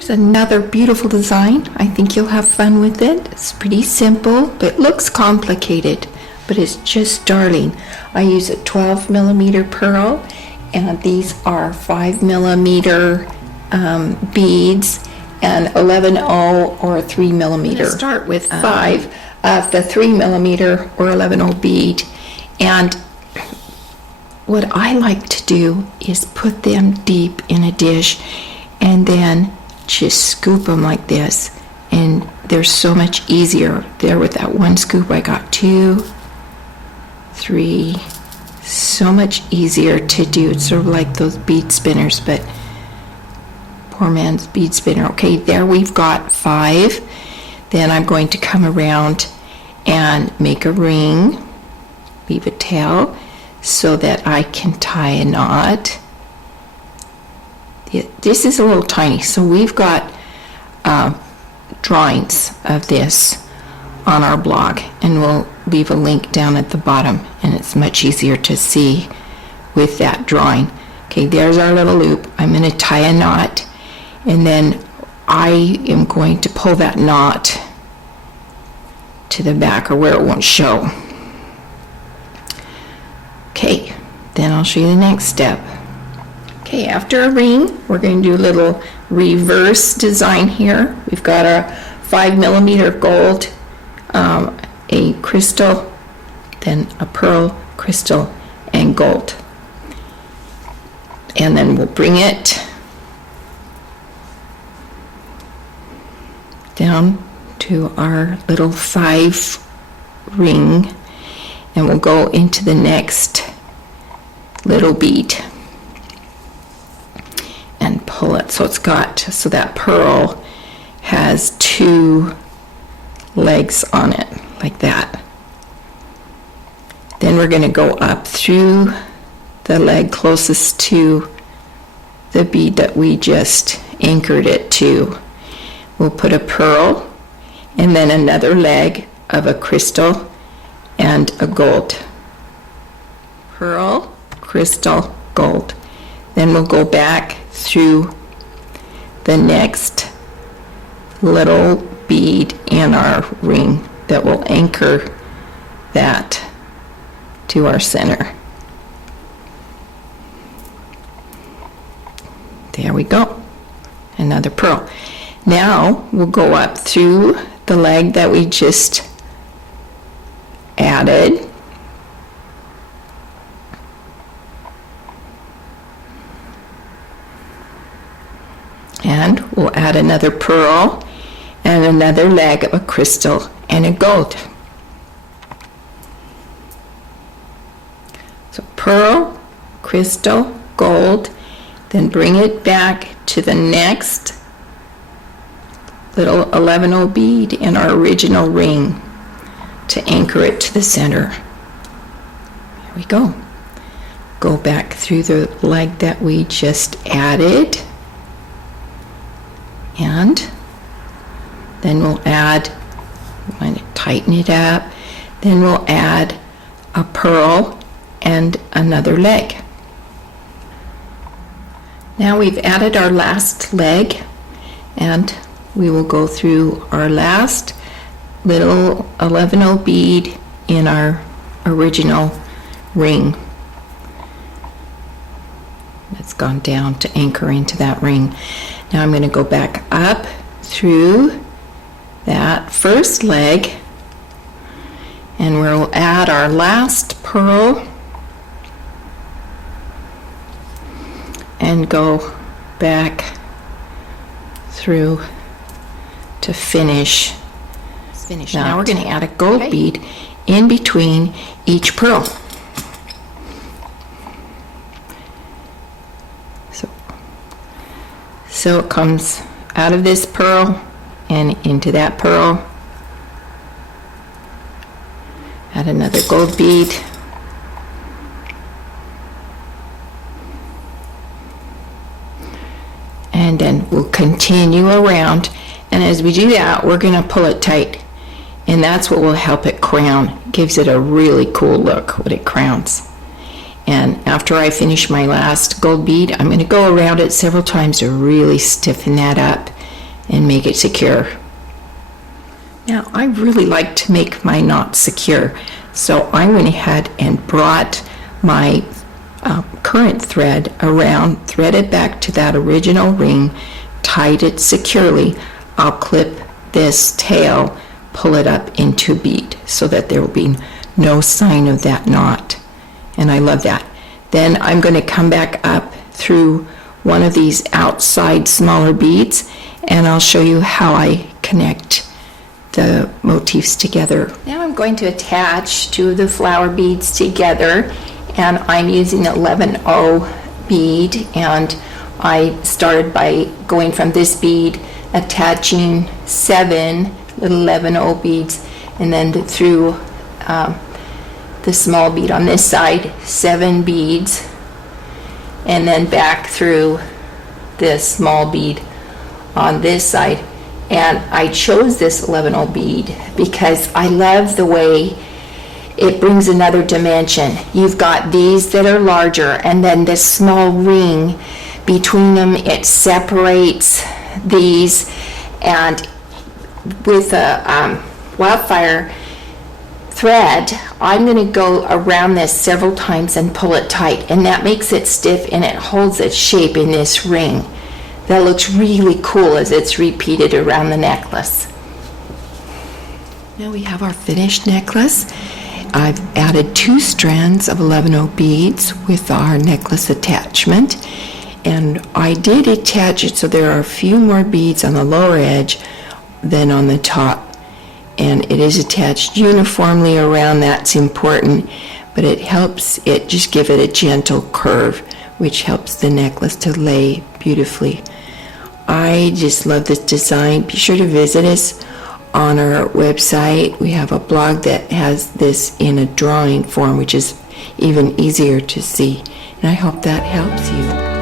Here's another beautiful design. I think you'll have fun with it. It's pretty simple, but it looks complicated, but it's just darling. I use a 12mm pearl, and these are 5mm beads and 11/0 or 3mm. Start with 5 of the 3mm or 11/0 bead, and what I like to do is put them deep in a dish and then just scoop them like this, and they're so much easier. There with that one scoop I got 2, 3, so much easier to do. It's sort of like those bead spinners, but poor man's bead spinner. Okay, there we've got 5. Then I'm going to come around and make a ring, leave a tail so that I can tie a knot. This is a little tiny, so we've got drawings of this on our blog, and we'll leave a link down at the bottom, and it's much easier to see with that drawing. Okay, there's our little loop. I'm going to tie a knot, and then I am going to pull that knot to the back or where it won't show. Okay, then I'll show you the next step. Okay, after a ring, we're going to do a little reverse design here. We've got our 5mm gold, a crystal, then a pearl, crystal, and gold. And then we'll bring it down to our little 5 ring, and we'll go into the next little bead and pull it so that pearl has 2 legs on it like that. Then we're going to go up through the leg closest to the bead that we just anchored it to. We'll put a pearl and then another leg of a crystal and a gold. Pearl, crystal, gold. Then we'll go back through the next little bead in our ring that will anchor that to our center. There we go. Another pearl. Now we'll go up through the leg that we just added. And we'll add another pearl and another leg of a crystal and a gold. So pearl, crystal, gold, then bring it back to the next little 11/0 bead in our original ring to anchor it to the center. Here we go. Go back through the leg that we just added, and then we'll add, tighten it up, then we'll add a pearl and another leg. Now we've added our last leg, and we will go through our last little 11/0 bead in our original ring. It's gone down to anchor into that ring. Now I'm going to go back up through that first leg, and we'll add our last pearl and go back through to finish. Now we're going to add a gold bead in between each pearl. So it comes out of this pearl and into that pearl. Add another gold bead. And then we'll continue around, and as we do that, we're going to pull it tight, and that's what will help it crown. It gives it a really cool look when it crowns. And after I finish my last gold bead, I'm going to go around it several times to really stiffen that up and make it secure. Now, I really like to make my knots secure, so I went ahead and brought my current thread around, threaded back to that original ring, tied it securely. I'll clip this tail, pull it up into a bead so that there will be no sign of that knot, and I love that. Then I'm going to come back up through one of these outside smaller beads, and I'll show you how I connect the motifs together. Now I'm going to attach two of the flower beads together, and I'm using 11-0 bead, and I started by going from this bead, attaching 7 little 11-0 beads, and then through the small bead on this side, 7 beads, and then back through this small bead on this side. And I chose this 11-0 bead because I love the way it brings another dimension. You've got these that are larger, and then this small ring between them, it separates these, and with a wildfire thread, I'm going to go around this several times and pull it tight, and that makes it stiff and it holds its shape in this ring. That looks really cool as it's repeated around the necklace. Now we have our finished necklace. I've added 2 strands of 11-0 beads with our necklace attachment, and I did attach it so there are a few more beads on the lower edge than on the top, and it is attached uniformly around. That's important, but it helps it just give it a gentle curve, which helps the necklace to lay beautifully. I just love this design. Be sure to visit us on our website. We have a blog that has this in a drawing form, which is even easier to see, and I hope that helps you.